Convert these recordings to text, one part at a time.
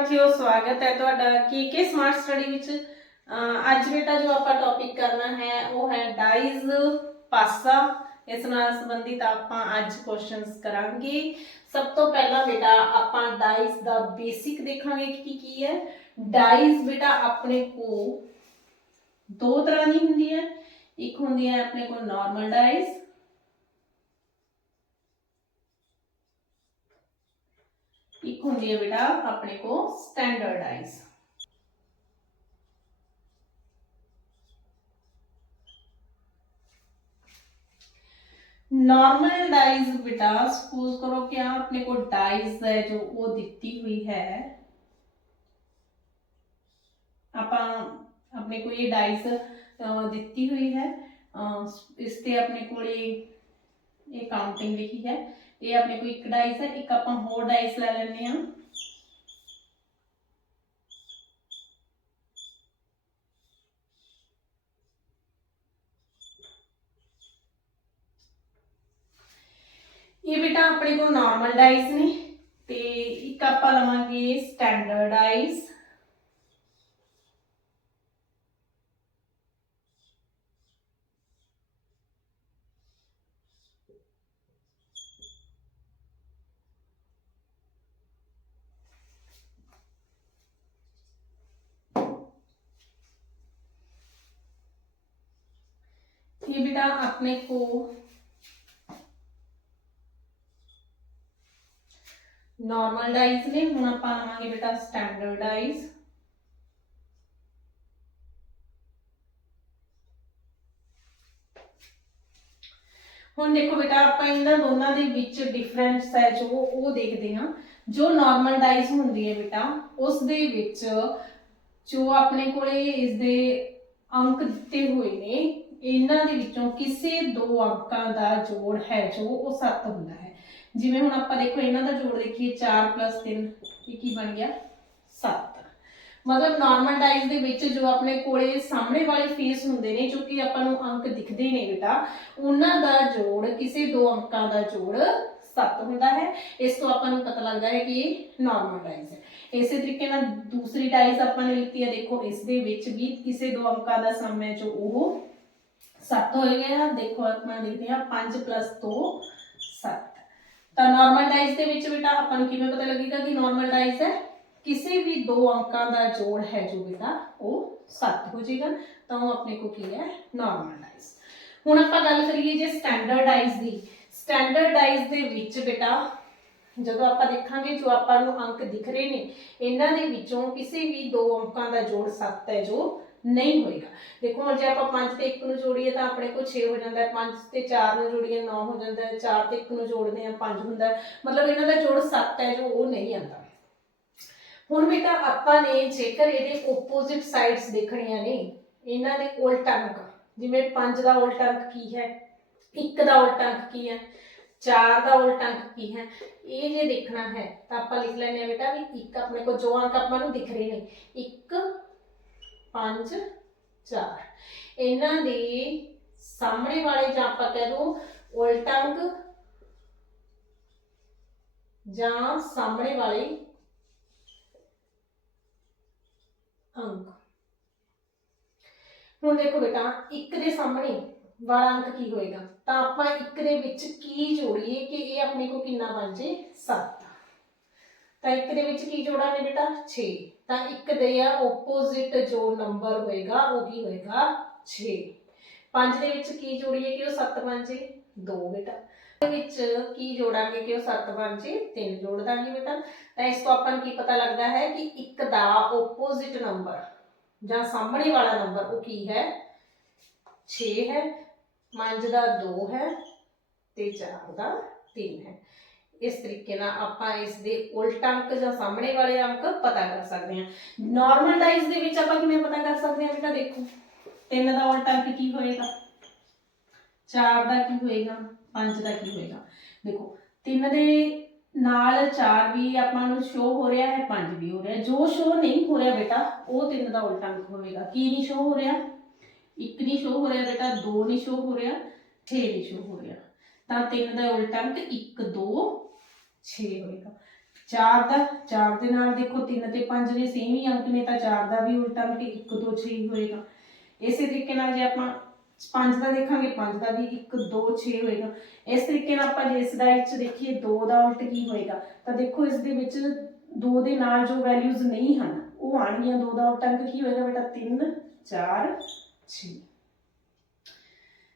ਸਾਥੀਓ, ਸਵਾਗਤ ਹੈ ਤੁਹਾਡਾ ਕੇ ਸਮਾਰਟ ਸਟੱਡੀ ਵਿੱਚ। ਅਹ ਅੱਜ ਬੇਟਾ ਜੋ ਆਪਾਂ ਟੌਪਿਕ ਕਰਨਾ ਹੈ, ਉਹ ਹੈ ਡਾਈਜ਼ ਪਾਸਾ। ਇਸ ਨਾਲ ਸੰਬੰਧਿਤ ਆਪਾਂ ਅੱਜ ਕੁਐਸਚਨਸ ਕਰਾਂਗੇ। ਸਭ ਤੋਂ ਪਹਿਲਾਂ ਬੇਟਾ, ਆਪਾਂ ਡਾਈਜ਼ ਦਾ ਬੇਸਿਕ ਦੇਖਾਂਗੇ ਕਿ ਕੀ ਕੀ ਹੈ। ਡਾਈਜ਼ ਬੇਟਾ ਆਪਣੇ ਕੋ ਦੋ ਤਰ੍ਹਾਂ ਦੀ ਹੁੰਦੀ ਹੈ। ਇੱਕ ਹੁੰਦੀ ਹੈ ਆਪਣੇ ਕੋਲ ਨਾਰਮਲ ਡਾਈਜ਼ ਇੱਕ ਹੁੰਦੀ ਹੈ ਬੇਟਾ ਆਪਣੇ ਕੋ ਸਟੈਂਡਰਡਾਈਜ਼ ਨਾਰਮਲ ਡਾਈਜ਼ ਬੇਟਾ ਸਪੋਜ਼ ਕਰੋ ਕਿ ਆ ਆਪਣੇ ਕੋ ਡਾਈਜ਼ ਹੈ ਜੋ ਉਹ ਦਿੱਤੀ ਹੋਈ ਹੈ ਆਪਾਂ ਆਪਣੇ ਕੋ ਇਹ ਡਾਈਜ਼ ਦਿੱਤੀ ਹੋਈ ਹੈ ਅਹ, ਇਸ ਤੇ ਆਪਣੇ ਕੋਲੇ ਇਹ ਕਾਊਂਟਿੰਗ ਲਿਖੀ ਹੈ ਇਹ ਆਪਣੇ ਕੋਲ ਇੱਕ ਡਾਈਸ ਹੈ ਇੱਕ ਆਪਾਂ ਹੋਰ ਡਾਈਸ ਲੈ ਲੈਂਦੇ ਹਾਂ। ਇਹ ਬੇਟਾ ਆਪਣੇ ਕੋਲ ਨਾਰਮਲ ਡਾਈਸ ਨੇ ਤੇ ਇੱਕ ਆਪਾਂ ਲਵਾਂਗੇ ਸਟੈਂਡਰਡ ਡਾਈਸ ਇਹ ਬੇਟਾ ਆਪਣੇ ਕੋ ਨਾਰਮਲ ਡਾਈਸ ਨੇ, ਹੁਣ ਆਪਾਂ ਲਵਾਂਗੇ ਬੇਟਾ ਸਟੈਂਡਰਡ ਡਾਈਸ ਹੁਣ ਦੇਖੋ ਬੇਟਾ, ਆਪਾਂ ਇਹਨਾਂ ਦੋਨਾਂ ਦੇ ਵਿੱਚ ਡਿਫਰੈਂਸ ਹੈ ਜੋ ਉਹ ਦੇਖਦੇ ਹਾਂ। ਜੋ ਨਾਰਮਲ ਡਾਈਜ਼ ਹੁੰਦੀ ਹੈ ਬੇਟਾ, ਉਸ ਦੇ ਵਿੱਚ ਜੋ ਆਪਣੇ ਕੋਲੇ ਇਸ ਦੇ ਅੰਕ ਦਿੱਤੇ ਹੋਏ ਨੇ ਇਹਨਾਂ ਦੇ ਵਿੱਚੋਂ ਕਿਸੇ ਦੋ ਅੰਕਾਂ ਦਾ ਜੋੜ ਹੈ, ਜੋ ਉਹ 7 ਹੁੰਦਾ ਹੈ। ਜਿਵੇਂ ਹੁਣ ਆਪਾਂ ਦੇਖੋ, ਇਹਨਾਂ ਦਾ ਜੋੜ ਦੇਖੀਏ 4 3 ਇਹ ਕੀ ਬਣ ਗਿਆ? 7 ਮਤਲਬ ਨਾਰਮਲ ਡਾਈਜ਼ ਦੇ ਵਿੱਚ ਜੋ ਆਪਣੇ ਕੋਲੇ ਸਾਹਮਣੇ ਵਾਲੇ ਫੇਸ ਹੁੰਦੇ ਨੇ, ਜੋ ਕਿ ਆਪਾਂ ਨੂੰ ਅੰਕ ਦਿਖਦੇ ਨੇ ਬੇਟਾ, ਉਹਨਾਂ ਦਾ ਜੋੜ, ਕਿਸੇ ਦੋ ਅੰਕਾਂ ਦਾ ਜੋੜ 7 ਹੁੰਦਾ ਹੈ। ਇਸ ਤੋਂ ਆਪਾਂ ਨੂੰ ਪਤਾ ਲੱਗਦਾ ਹੈ ਕਿ ਇਹ ਨਾਰਮਲ ਡਾਈਜ਼ ਹੈ। ਇਸੇ ਤਰੀਕੇ ਨਾਲ ਦੂਸਰੀ ਡਾਈਜ਼ ਆਪਾਂ ਨੇ ਲਿੱਤੀ ਹੈ, ਦੇਖੋ, ਇਸ ਦੇ ਵਿੱਚ ਵੀ ਕਿਸੇ ਦੋ ਅੰਕਾਂ ਦਾ ਸਮ ਹੈ, ਜੋ ਉਹ 7 ਹੋਏਗਾ ਦੇਖੋ ਆਪਾਂ ਲਿਖਦੇ ਹਾਂ 5 2 7 ਤਾਂ ਨਾਰਮਲ ਡਾਈਜ਼ ਦੇ ਵਿੱਚ ਬੇਟਾ ਆਪਾਂ ਨੂੰ ਕਿਵੇਂ ਪਤਾ ਲੱਗੇਗਾ ਕਿ ਨਾਰਮਲ ਡਾਈਜ਼ ਹੈ? ਕਿਸੇ ਵੀ ਦੋ ਅੰਕਾਂ ਦਾ ਜੋੜ ਹੈ ਜੋ ਬੇਟਾ ਉਹ 7 ਹੋ ਜਾਏਗਾ, ਤਾਂ ਉਹ ਆਪਣੇ ਕੋ ਕੀ ਹੈ? ਨਾਰਮਲ ਡਾਈਜ਼ ਹੁਣ ਆਪਾਂ ਗੱਲ ਕਰੀਏ ਜੇ ਸਟੈਂਡਰਡਾਈਜ਼ ਦੀ। ਸਟੈਂਡਰਡਾਈਜ਼ ਦੇ ਵਿੱਚ ਬੇਟਾ ਜਦੋਂ ਆਪਾਂ ਦੇਖਾਂਗੇ ਜੋ ਆਪਾਂ ਨੂੰ ਅੰਕ ਦਿਖ ਰਹੇ ਨੇ, ਇਹਨਾਂ ਦੇ ਵਿੱਚੋਂ ਕਿਸੇ ਵੀ ਦੋ ਅੰਕਾਂ ਦਾ ਜੋੜ 7 ਹੈ ਜੋ ਨਹੀਂ ਹੋਏਗਾ। ਦੇਖੋ, ਹੁਣ ਜੇ ਆਪਾਂ 5 ਤੇ 1 ਨੂੰ ਜੋੜੀਏ ਤਾਂ ਆਪਣੇ ਕੋਲ 6 ਹੋ ਜਾਂਦਾ ਹੈ। 5 ਤੇ 4 ਨੂੰ ਜੋੜੀਏ 9 ਹੋ ਜਾਂਦਾ ਹੈ। 4 ਤੇ 1 ਨੂੰ ਜੋੜਦੇ ਆ 5 ਹੁੰਦਾ ਮਤਲਬ ਇਹਨਾਂ ਦਾ ਜੋੜ 7 ਹੈ, ਜੋ ਉਹ ਨਹੀਂ ਆਉਂਦਾ। ਹੁਣ ਬੇਟਾ, ਆਪਾਂ ਨੇ ਜੇਕਰ ਇਹਦੇ ਆਪੋਜ਼ਿਟ ਸਾਈਡਸ ਦੇਖਣੀਆਂ ਨੇ, ਇਹਨਾਂ ਦੇ ਉਲਟ ਅੰਕ, ਜਿਵੇਂ 5 ਦਾ ਉਲਟ ਅੰਕ ਕੀ ਹੈ 1 ਦਾ ਉਲਟ ਅੰਕ ਕੀ ਹੈ 4 ਦਾ ਉਲਟ ਅੰਕ ਕੀ ਹੈ, ਇਹ ਜੇ ਦੇਖਣਾ ਹੈ ਤਾਂ ਆਪਾਂ ਲਿਖ ਲੈਂਦੇ ਆ ਬੇਟਾ ਵੀ ਇੱਕ ਆਪਣੇ ਕੋਲ ਜੋ ਅੰਕ ਆਪਾਂ ਨੂੰ ਦਿਖ ਰਹੇ ਨੇ 1 5 4 ਇਹਨਾਂ ਦੇ ਸਾਹਮਣੇ ਵਾਲੇ ਜਾਂ ਆਪਾਂ ਕਹਿ ਦੋ, ਉਲਟ ਅੰਕ ਜਾਂ ਸਾਹਮਣੇ ਵਾਲੇ ਅੰਕ। ਹੁਣ ਦੇਖੋ ਬੇਟਾ, ਇੱਕ ਦੇ ਸਾਹਮਣੇ ਵਾਲਾ ਅੰਕ ਕੀ ਹੋਏਗਾ? ਤਾਂ ਆਪਾਂ ਇੱਕ ਦੇ ਵਿੱਚ ਕੀ ਜੋੜੀਏ ਕਿ ਇਹ ਆਪਣੇ ਕੋ ਕਿੰਨਾ ਬਣ ਜੇ 7 ਤਾਂ ਇੱਕ ਦੇ ਵਿੱਚ ਕੀ ਜੋੜਾਂਗੇ ਬੇਟਾ? 6 ਤਾਂ ਇੱਕ ਦੇ ਆ ਆਪੋਜ਼ਿਟ ਜੋ ਨੰਬਰ ਹੋਏਗਾ, ਉਹ ਕੀ ਹੋਏਗਾ 6 5 ਦੇ ਵਿੱਚ ਕੀ ਜੋੜੀਏ ਕਿ ਉਹ 7 ਬਣ ਜੇ 2 ਬੇਟਾ। ਦੇ ਵਿੱਚ ਕੀ ਜੋੜਾਂਗੇ ਕਿ ਉਹ 7 ਬਣ ਜੇ 3 ਜੋੜ ਦਾਂਗੇ ਬੇਟਾ। ਤਾਂ ਇਸ ਤੋਂ ਆਪਾਂ ਨੂੰ ਕੀ ਪਤਾ ਲੱਗਦਾ ਹੈ ਕਿ ਇੱਕ ਦਾ ਆਪੋਜ਼ਿਟ ਨੰਬਰ ਜਾਂ ਸਾਹਮਣੇ ਵਾਲਾ ਨੰਬਰ ਉਹ ਕੀ ਹੈ? 6 ਹੈ। 5 ਦਾ 2 ਹੈ ਤੇ 4 ਦਾ 3 ਹੈ। ਇਸ ਤਰੀਕੇ ਨਾਲ ਆਪਾਂ ਇਸ ਦੇ ਉਲਟ ਅੰਕ ਜਾਂ ਸਾਹਮਣੇ ਵਾਲੇ ਅੰਕ ਪਤਾ ਕਰ ਸਕਦੇ ਹਾਂ। ਨਾਰਮਲ ਡਾਈਜ਼ ਦੇ ਵਿੱਚ ਆਪਾਂ ਕਿਵੇਂ ਪਤਾ ਕਰ ਸਕਦੇ ਹਾਂ ਬੇਟਾ ਦੇਖੋ। 3 ਦਾ ਉਲਟ ਅੰਕ ਕੀ ਹੋਏਗਾ? 4 ਦਾ ਕੀ ਹੋਏਗਾ? 5 ਦਾ ਕੀ ਹੋਏਗਾ? ਦੇਖੋ 3 ਦੇ ਨਾਲ 4 ਵੀ ਆਪਾਂ ਨੂੰ ਸ਼ੋ ਹੋ ਰਿਹਾ ਹੈ 5 ਵੀ ਹੋ ਰਿਹਾ ਜੋ ਸ਼ੋ ਨਹੀਂ ਹੋ ਰਿਹਾ ਬੇਟਾ, ਉਹ 3 ਦਾ ਉਲਟ ਅੰਕ ਹੋਵੇਗਾ। ਕੀ ਨਹੀਂ ਸ਼ੋ ਹੋ ਰਿਹਾ? ਇੱਕ ਨਹੀਂ ਸ਼ੋ ਹੋ ਰਿਹਾ ਬੇਟਾ, ਦੋ ਨਹੀਂ ਸ਼ੋ ਹੋ ਰਿਹਾ 6 ਨਹੀਂ ਸ਼ੋ ਹੋ ਰਿਹਾ। ਤਾਂ 3 ਦਾ ਉਲਟ ਅੰਕ 1 2 6 ਹੋਏਗਾ 4 ਦਾ 4 ਦੇ ਨਾਲ ਦੇਖੋ 3 ਤੇ 5 ਨੇ ਸੇਮ ਹੀ ਅੰਕ ਨੇ ਤਾਂ 4 ਦਾ ਵੀ ਉਲਟਾ ਅੰਕ 1 2 6 ਹੋਏਗਾ। ਇਸੇ ਤਰੀਕੇ ਨਾਲ ਜੇ ਆਪਾਂ 5 ਦਾ ਦੇਖਾਂਗੇ 5 ਦਾ ਵੀ 1 2 6 ਹੋਏਗਾ। ਇਸ ਤਰੀਕੇ ਨਾਲ ਆਪਾਂ ਜੇ ਇਸ ਦਾ ਵਿੱਚ ਦੇਖੀਏ 2 ਦਾ ਉਲਟ ਕੀ ਹੋਏਗਾ? ਤਾਂ ਦੇਖੋ ਇਸ ਦੇ ਵਿੱਚ 2 ਦੇ ਨਾਲ ਜੋ ਵੈਲਿਊਜ਼ ਨਹੀਂ ਹਨ, ਉਹ ਆਣਗੀਆਂ 2 ਦਾ ਉਲਟ ਅੰਕ ਕੀ ਹੋਏਗਾ ਬੇਟਾ? 3 4 6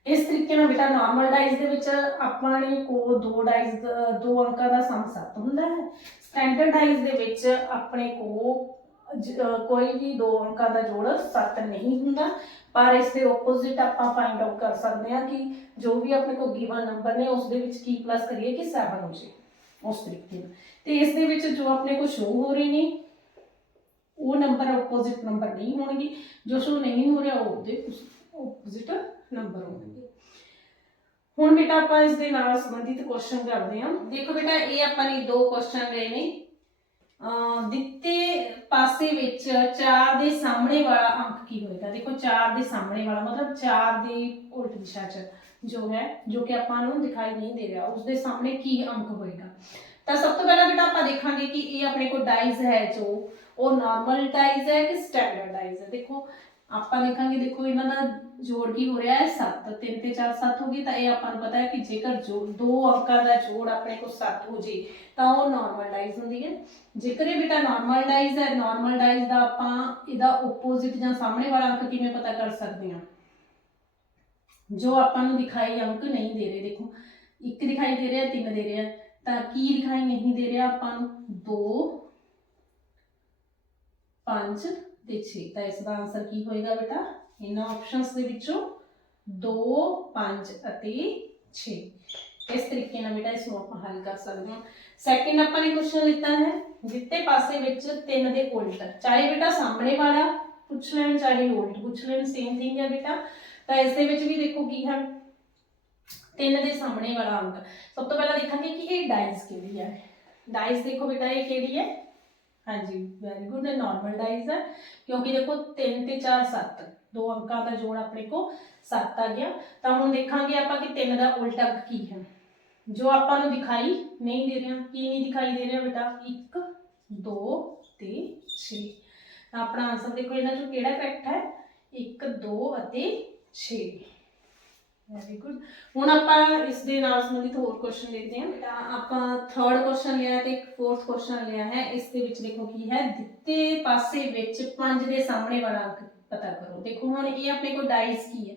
ਇਸ ਤਰੀਕੇ ਨਾਲ ਬੇਟਾ ਨਾਰਮਲ ਡਾਈਜ਼ ਦੇ ਵਿੱਚ ਆਪਾਂ ਨੇ ਕੋ ਦੋ ਡਾਈਜ਼ ਦੋ ਅੰਕਾਂ ਦਾ ਸਮ 7 ਹੁੰਦਾ ਹੈ। ਸਟੈਂਡਰਡ ਡਾਈਜ਼ ਦੇ ਵਿੱਚ ਆਪਣੇ ਕੋ ਕੋਈ ਵੀ ਦੋ ਅੰਕਾਂ ਦਾ ਜੋੜ 7 ਨਹੀਂ ਹੁੰਦਾ। ਪਰ ਇਸ ਦੇ ਆਪੋਜ਼ਿਟ ਆਪਾਂ ਫਾਈਂਡ ਆਊਟ ਕਰ ਸਕਦੇ ਹਾਂ ਕਿ ਜੋ ਵੀ ਆਪਣੇ ਕੋ ਗਿਵਨ ਨੰਬਰ ਨੇ, ਉਸ ਦੇ ਵਿੱਚ ਕੀ ਪਲੱਸ ਕਰੀਏ ਕਿ 7 ਹੋ ਜੇ ਉਸ ਤਰੀਕੇ ਨਾਲ। ਤੇ ਇਸ ਦੇ ਵਿੱਚ ਜੋ ਆਪਣੇ ਕੋ ਸ਼ੋ ਹੋ ਰਹੇ ਨੇ, ਉਹ ਨੰਬਰ ਆਪੋਜ਼ਿਟ ਨੰਬਰ ਨਹੀਂ ਹੋਣਗੇ। ਜੋ ਸ਼ੋ ਨਹੀਂ ਹੋ ਰਿਹਾ, ਉਹ ਉਹਦੇ ਆਪੋਜ਼ਿਟ ਨੰਬਰ ਹੋਣਗੇ ਹੁਣ ਬੇਟਾ ਆਪਾਂ ਇਸ ਦੇ ਨਾਲ ਸੰਬੰਧਿਤ ਕੁਐਸਚਨ ਕਰਦੇ ਹਾਂ। ਦੇਖੋ ਬੇਟਾ, ਇਹ ਆਪਾਂ ਨੇ ਦੋ ਕੁਐਸਚਨ ਲਏ ਨੇ। ਦਿੱਤੇ ਪਾਸੇ ਵਿੱਚ 4 ਦੇ ਸਾਹਮਣੇ ਵਾਲਾ ਅੰਕ ਕੀ ਹੋਏਗਾ? ਦੇਖੋ 4 ਦੇ ਸਾਹਮਣੇ ਵਾਲਾ, ਮਤਲਬ 4 ਦੀ ਉਲਟ ਦਿਸ਼ਾ 'ਚ ਜੋ ਹੈ, ਜੋ ਕਿ ਆਪਾਂ ਨੂੰ ਦਿਖਾਈ ਨਹੀਂ ਦੇ ਰਿਹਾ, ਉਸ ਦੇ ਸਾਹਮਣੇ ਕੀ ਅੰਕ ਹੋਏਗਾ? ਤਾਂ ਸਭ ਤੋਂ ਪਹਿਲਾਂ ਬੇਟਾ ਆਪਾਂ ਦੇਖਾਂਗੇ ਕਿ ਇਹ ਆਪਣੇ ਕੋਲ ਡਾਈਜ਼ ਹੈ ਜੋ, ਉਹ ਨਾਰਮਲ ਡਾਈਜ਼ ਹੈ ਕਿ ਸਟੈਂਡਰਡ ਡਾਈਜ਼ ਹੈ? ਦੇਖੋ, ਆਪਾਂ ਦੇਖਾਂਗੇ, ਦੇਖੋ, ਇਹਨਾਂ ਦਾ ਜੋੜ ਕੀ ਹੋ ਰਿਹਾ ਹੈ? 7 3 ਤੇ 4 7 ਹੋ ਗਈ, ਤਾਂ ਇਹ ਆਪਾਂ ਨੂੰ ਪਤਾ ਹੈ ਕਿ ਜੇਕਰ ਜੋ ਦੋ ਅੰਕਾਂ ਦਾ ਜੋੜ ਆਪਣੇ ਕੋਲ 7 ਹੋ ਜੇ, ਤਾਂ ਉਹ ਨਾਰਮਲ ਹੁੰਦੀ ਹੈ। ਜੇਕਰ ਇਹ ਬੇਟਾ ਨਾਰਮਲ ਹੈ ਨਾਰਮਲ ਦਾ ਆਪਾਂ ਇਹਦਾ ਆਪੋਜ਼ਿਟ ਜਾਂ ਸਾਹਮਣੇ ਵਾਲਾ ਅੰਕ ਕਿਵੇਂ ਪਤਾ ਕਰ ਸਕਦੇ ਹਾਂ? ਜੋ ਆਪਾਂ ਨੂੰ ਦਿਖਾਈ ਅੰਕ ਨਹੀਂ ਦੇ ਰਹੇ, ਦੇਖੋ, ਇੱਕ ਦਿਖਾਈ ਦੇ ਰਿਹਾ, ਤਿੰਨ ਦੇ ਰਿਹਾ, ਤਾਂ ਕੀ ਦਿਖਾਈ ਨਹੀਂ ਦੇ ਰਿਹਾ ਆਪਾਂ ਨੂੰ? 2 5 ਤੇ 6 ਤਾਂ ਇਸ ਦਾ ਆਨਸਰ ਕੀ ਹੋਏਗਾ ਬੇਟਾ? ਇਹਨਾਂ ਆਪਸ਼ਨਸ ਦੇ ਵਿੱਚੋਂ 2 5 ਅਤੇ 6 ਇਸ ਤਰੀਕੇ ਨਾਲ ਬੇਟਾ ਇਸ ਨੂੰ ਆਪਾਂ ਹੱਲ ਕਰ ਸਕਦੇ ਹਾਂ। ਸੈਕਿੰਡ ਆਪਾਂ ਨੇ ਕੁਐਸਚਨ ਲਿੱਤਾ ਹੈ ਦਿੱਤੇ ਪਾਸੇ ਵਿੱਚ 3 ਦੇ ਉਲਟ। ਚਾਹੇ ਬੇਟਾ ਸਾਹਮਣੇ ਵਾਲਾ ਪੁੱਛ ਲੈਣ, ਚਾਹੇ ਉਲਟ ਪੁੱਛ ਲੈਣ ਸੇਮ ਥਿੰਗ ਹੈ ਬੇਟਾ। ਤਾਂ ਇਸ ਦੇ ਵਿੱਚ ਵੀ ਦੇਖੋ ਕੀ ਹੈ, ਤਿੰਨ ਦੇ ਸਾਹਮਣੇ ਵਾਲਾ ਅੰਕ। ਸਭ ਤੋਂ ਪਹਿਲਾਂ ਦੇਖਾਂਗੇ ਕਿ ਇਹ ਡਾਈਜ਼ ਕਿਹੜੀ ਹੈ। ਡਾਈਜ਼ ਦੇਖੋ ਬੇਟਾ, ਇਹ ਕਿਹੜੀ ਹੈ? ਹਾਂਜੀ ਵੈਰੀ ਗੁੱਡ ਇਹ ਨਾਰਮਲ ਡਾਈਜ਼ ਹੈ। ਕਿਉਂਕਿ ਦੇਖੋ 3 ਤੇ 4 7 ਦੋ ਅੰਕਾਂ ਦਾ ਜੋੜ ਆਪਣੇ ਕੋ 7 ਆ ਗਿਆ। ਤਾਂ ਹੁਣ ਦੇਖਾਂਗੇ ਆਪਾਂ ਕਿ 3 ਦਾ ਉਲਟਾ ਅੰਕ ਕੀ ਹੈ। ਜੋ ਆਪਾਂ ਨੂੰ ਦਿਖਾਈ ਨਹੀਂ ਦੇ ਰਿਹਾ, ਕੀ ਨਹੀਂ ਦਿਖਾਈ ਦੇ ਰਿਹਾ ਬੇਟਾ? 1 2 ਤੇ 6 ਤਾਂ ਆਪਣਾ ਆਨਸਰ ਦੇਖੋ ਇਹਨਾਂ ਚੋਂ ਕਿਹੜਾ ਕਰੈਕਟ ਹੈ? 1 2 ਅਤੇ 6 ਵੈਰੀ ਗੁੱਡ ਹੁਣ ਆਪਾਂ ਇਸ ਦੇ ਨਾਲ ਸੰਬੰਧਿਤ ਹੋਰ ਕੁਐਸਚਨ ਦੇਖਦੇ ਹਾਂ। ਬੇਟਾ, ਆਪਾਂ ਥਰਡ ਕੁਐਸਚਨ ਲਿਆ ਤੇ ਇੱਕ ਫੋਰਥ ਕੁਐਸਚਨ ਲਿਆ ਹੈ। ਇਸ ਦੇ ਵਿੱਚ ਦੇਖੋ ਕੀ ਹੈ? ਦਿੱਤੇ ਪਾਸੇ ਵਿੱਚ 5 ਦੇ ਸਾਹਮਣੇ ਵਾਲਾ ਅੰਕ। ਪਤਾ ਕਰੋ। ਦੇਖੋ, ਹੁਣ ਇਹ ਆਪਣੇ ਕੋਲ ਡਾਈਜ਼ ਕੀ ਹੈ?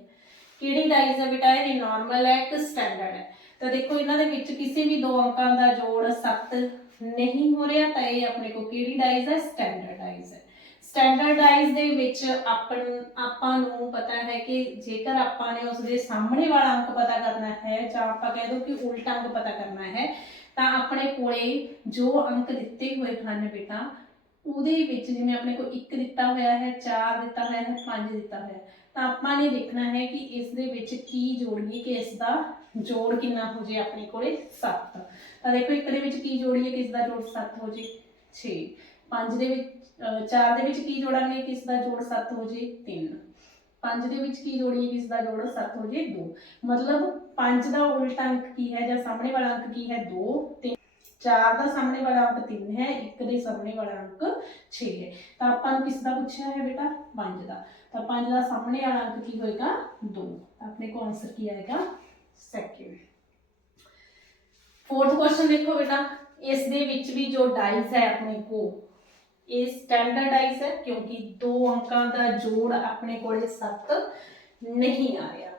ਕਿਹੜੀ ਡਾਈਜ਼ ਹੈ ਬੇਟਾ? ਇਹ ਨਾਰਮਲ ਹੈ ਕਿ ਸਟੈਂਡਰਡ ਹੈ। ਤਾਂ ਦੇਖੋ, ਇਹਨਾਂ ਦੇ ਵਿੱਚ ਕਿਸੇ ਵੀ ਦੋ ਅੰਕਾਂ ਦਾ ਜੋੜ 7 ਨਹੀਂ ਹੋ ਰਿਹਾ, ਤਾਂ ਇਹ ਆਪਣੇ ਕੋਲ ਕਿਹੜੀ ਡਾਈਜ਼ ਹੈ? ਸਟੈਂਡਰਡ ਡਾਈਜ਼ ਹੈ। ਸਟੈਂਡਰਡਾਈਜ਼ ਦੇ ਵਿੱਚ ਆਪਣ ਆਪਾਂ ਨੂੰ ਪਤਾ ਹੈ ਕਿ ਜੇਕਰ ਆਪਾਂ ਨੇ ਉਸ ਦੇ ਸਾਹਮਣੇ ਵਾਲਾ ਅੰਕ ਪਤਾ ਕਰਨਾ ਹੈ, ਜਾਂ ਆਪਾਂ ਕਹਿ ਦੋ ਕਿ ਉਲਟਾ ਅੰਕ ਪਤਾ ਕਰਨਾ ਹੈ, ਤਾਂ ਆਪਣੇ ਕੋਲੇ ਜੋ ਅੰਕ ਦਿੱਤੇ ਹੋਏ ਹਨ ਬੇਟਾ ਉਹਦੇ ਵਿੱਚ ਜਿਵੇਂ ਆਪਣੇ ਕੋਲ 1 ਦਿੱਤਾ ਹੋਇਆ ਹੈ 4 ਦਿੱਤਾ ਹੋਇਆ ਹੈ 5 ਦਿੱਤਾ ਹੋਇਆ ਹੈ, ਤਾਂ ਆਪਾਂ ਨੇ ਦੇਖਣਾ ਹੈ ਕਿ ਇਸ ਦੇ ਵਿੱਚ ਕੀ ਜੋੜੀਏ ਕਿ ਇਸ ਦਾ ਜੋੜ ਕਿੰਨਾ ਹੋ ਜੇ ਆਪਣੇ ਕੋਲੇ 7 ਤਾਂ ਦੇਖੋ, ਇੱਕ ਦੇ ਵਿੱਚ ਕੀ ਜੋੜੀਏ ਕਿ ਇਸ ਦਾ ਜੋੜ 7 ਹੋ ਜੇ 6 5 ਦੇ ਵਿੱਚ 4 ਦੇ ਵਿੱਚ ਕੀ ਜੋੜਾਂਗੇ ਕਿਸ ਦਾ ਜੋੜ 7 ਹੋ ਜੇ 3 5 ਦੇ ਵਿੱਚ ਕੀ ਜੋੜੀਏ ਕਿਸ ਦਾ ਜੋੜ 7 ਹੋ ਜੇ 2 ਮਤਲਬ 5 ਦਾ ਉਲਟਾ ਅੰਕ ਕੀ ਹੈ ਜਾਂ ਸਾਹਮਣੇ ਵਾਲਾ ਅੰਕ ਕੀ ਹੈ? 2 ਤੇ 4 ਦਾ ਸਾਹਮਣੇ ਵਾਲਾ ਅੰਕ 3 ਹੈ 1 ਦੇ ਸਾਹਮਣੇ ਵਾਲਾ ਅੰਕ 6 ਹੈ ਤਾਂ ਆਪਾਂ ਨੂੰ ਕਿਸ ਦਾ ਪੁੱਛਿਆ ਹੈ ਬੇਟਾ 5 ਦਾ ਤਾਂ 5 ਦਾ ਸਾਹਮਣੇ ਵਾਲਾ ਅੰਕ ਕੀ ਹੋਏਗਾ 2 ਆਪਣੇ ਕੋ ਆਨਸਰ ਕੀ ਆਏਗਾ ਸੈਕਿੰਡ ਫੋਰਥ ਕੁਐਸਚਨ ਦੇਖੋ ਬੇਟਾ ਇਸ ਦੇ ਵਿੱਚ ਵੀ ਜੋ ਡਾਈਜ਼ ਹੈ ਆਪਣੇ ਕੋ ਇਹ ਸਟੈਂਡਰਡਾਈਜ਼ ਹੈ ਕਿਉਂਕਿ ਦੋ ਅੰਕਾਂ ਦਾ ਜੋੜ ਆਪਣੇ ਕੋਲੇ 7 ਨਹੀਂ ਆ ਰਿਹਾ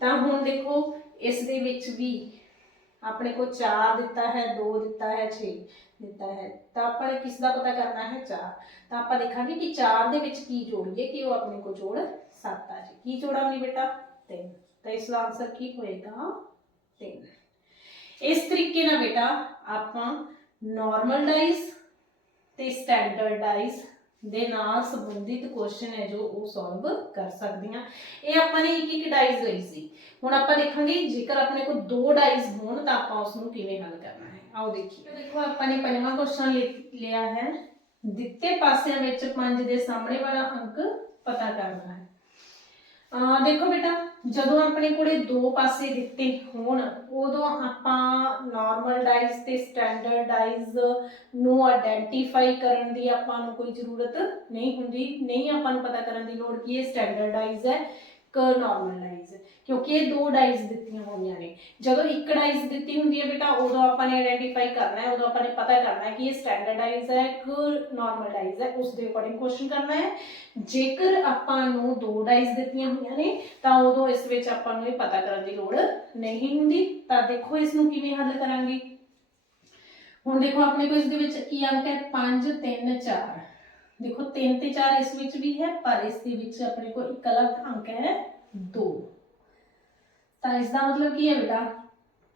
ਤਾਂ ਹੁਣ ਦੇਖੋ ਇਸ ਦੇ ਵਿੱਚ ਵੀ ਆਪਣੇ ਕੋ 4 ਦਿੱਤਾ ਹੈ 2 ਦਿੱਤਾ ਹੈ 6 ਦਿੱਤਾ ਹੈ ਤਾਂ ਆਪਾਂ ਨੇ ਕਿਸ ਦਾ ਪਤਾ ਕਰਨਾ ਹੈ 4 ਤਾਂ ਆਪਾਂ ਦੇਖਾਂਗੇ ਕਿ 4 ਦੇ ਵਿੱਚ ਕੀ ਜੋੜੀਏ ਕਿ ਉਹ ਆਪਣੇ ਕੋ ਜੋੜ 7 ਆ ਜੇ ਕੀ ਜੋੜਾਂਗੇ ਬੇਟਾ 3 ਤਾਂ ਇਸ ਦਾ ਆਨਸਰ ਕੀ ਹੋਏਗਾ 3 ਇਸ ਤਰੀਕੇ ਨਾਲ ਬੇਟਾ ਆਪਾਂ ਨਾਰਮਲ ਡਾਈਜ਼ ਤੇ ਸਟੈਂਡਰਡਾਈਜ਼ ਦੇ ਨਾਲ ਸੰਬੰਧਿਤ ਕੁਐਸਚਨ ਹੈ ਜੋ ਉਹ ਸੋਲਵ ਕਰ ਸਕਦੇ ਇਹ ਆਪਾਂ ਨੇ ਇੱਕ ਇੱਕ ਡਾਈਜ਼ ਲਈ ਸੀ। ਹੁਣ ਆਪਾਂ ਦੇਖਾਂਗੇ, ਜੇਕਰ ਆਪਣੇ ਕੋਲ ਦੋ ਡਾਈਜ਼ ਹੋਣ, ਤਾਂ ਆਪਾਂ ਉਸ ਨੂੰ ਕਿਵੇਂ ਹੱਲ ਕਰਨਾ ਹੈ? ਆਓ ਦੇਖੀਏ। ਦੇਖੋ, ਆਪਾਂ ਨੇ ਪੰਜਵਾਂ ਕੁਐਸਚਨ ਲਿਆ ਹੈ। ਦਿੱਤੇ ਪਾਸਿਆਂ ਵਿੱਚ 5 ਦੇ ਸਾਹਮਣੇ ਵਾਲਾ ਅੰਕ ਪਤਾ ਕਰਨਾ ਹੈ। ਆ ਦੇਖੋ ਬੇਟਾ ਜਦੋਂ ਆਪਣੇ ਕੋਲੇ ਦੋ ਪਾਸੇ ਦਿੱਤੇ ਹੋਣ, ਉਦੋਂ ਆਪਾਂ ਨਾਰਮਲ ਡਾਈਜ਼ ਤੇ ਸਟੈਂਡਰਡ ਡਾਈਜ਼ ਨੂੰ ਆਇਡੈਂਟੀਫਾਈ ਕਰਨ ਦੀ ਆਪਾਂ ਨੂੰ ਕੋਈ ਜ਼ਰੂਰਤ ਨਹੀਂ ਹੁੰਦੀ, ਨਹੀਂ ਆਪਾਂ ਨੂੰ ਪਤਾ ਕਰਨ ਦੀ ਲੋੜ ਕਿ ਇਹ ਸਟੈਂਡਰਡ ਡਾਈਜ਼ ਹੈ ਕਿ ਨਾਰਮਲ ਕਿਉਂਕਿ ਇਹ ਦੋ ਡਾਈਜ਼ ਦਿੱਤੀਆਂ ਹੋਈਆਂ ਨੇ। ਜਦੋਂ ਇੱਕ ਡਾਈਜ਼ ਦਿੱਤੀ ਹੁੰਦੀ ਹੈ ਬੇਟਾ, ਉਦੋਂ ਆਪਾਂ ਨੇ ਆਇਡੈਂਟੀਫਾਈ ਕਰਨਾ ਹੈ, ਉਦੋਂ ਆਪਾਂ ਨੇ ਪਤਾ ਕਰਨਾ ਹੈ ਕਿ ਇਹ ਸਟੈਂਡਰਡ ਡਾਈਜ਼ ਹੈ ਕਿ ਨਾਰਮਲ ਡਾਈਜ਼ ਹੈ, ਉਸ ਦੇ ਅਕੋਰਡਿੰਗ ਕੁਐਸਚਨ ਕਰਨਾ ਹੈ। ਜੇਕਰ ਆਪਾਂ ਨੂੰ ਦੋ ਡਾਈਜ਼ ਦਿੱਤੀਆਂ ਹੋਈਆਂ ਨੇ, ਤਾਂ ਉਦੋਂ ਇਸ ਵਿੱਚ ਆਪਾਂ ਨੂੰ ਇਹ ਪਤਾ ਕਰਨ ਦੀ ਲੋੜ ਨਹੀਂ ਹੁੰਦੀ। ਤਾਂ ਦੇਖੋ ਇਸ ਨੂੰ ਕਿਵੇਂ ਹੱਲ ਕਰਾਂਗੇ। ਹੁਣ ਦੇਖੋ ਆਪਣੇ ਕੋਲ ਇਸ ਦੇ ਵਿੱਚ ਕੀ ਅੰਕ ਹੈ? 5 3 4 ਦੇਖੋ 3 ਤੇ 4 ਇਸ ਵਿੱਚ ਵੀ ਹੈ, ਪਰ ਇਸ ਦੇ ਵਿੱਚ ਆਪਣੇ ਕੋਲ ਇੱਕ ਅਲੱਗ ਅੰਕ ਹੈ 2 ਤਾਂ ਇਸ ਦਾ ਮਤਲਬ ਕੀ ਹੈ ਬੇਟਾ